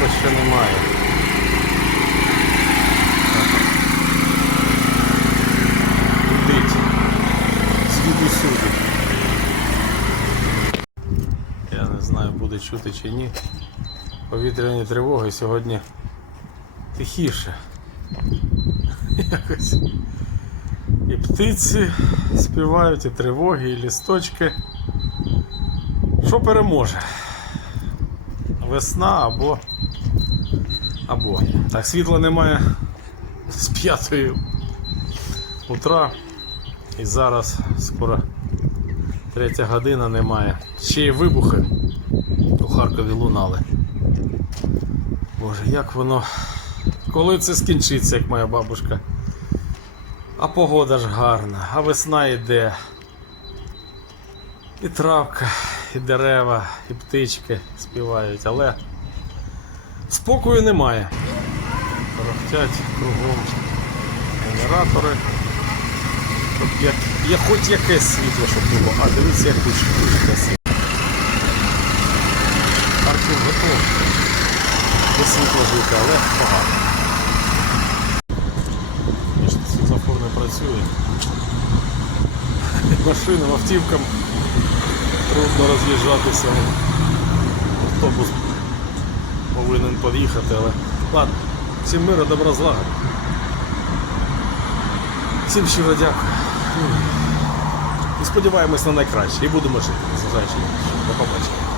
більше немає. Дить. Звідусюди. Я не знаю, буде чути чи ні. Повітряні тривоги сьогодні тихіше. Якось. І птиці співають, і тривоги, і лісточки. Що переможе? Весна або. Або. Так, світла немає з п'ятої утра. І зараз скоро третя година немає. Ще й вибухи у Харкові лунали. Боже, як воно. Коли це скінчиться, як моя бабушка. А погода ж гарна, а весна йде. І травка, і дерева, і птички співають, але спокою немає. Рохтять кругом генератори. Щоб як, є хоч якесь світло, щоб було. А дивіться, як тучка світло. Харків готовий. До світла жити, але погано. Світлофор не працює. Машинам, автівкам трудно роз'їжджатися. Автобус повинен под'їхати, але ладно, всім миру, добра злагоди. Всім щиро дякую. І сподіваємось на найкраще. І будемо жити, незважаючи. До побачення.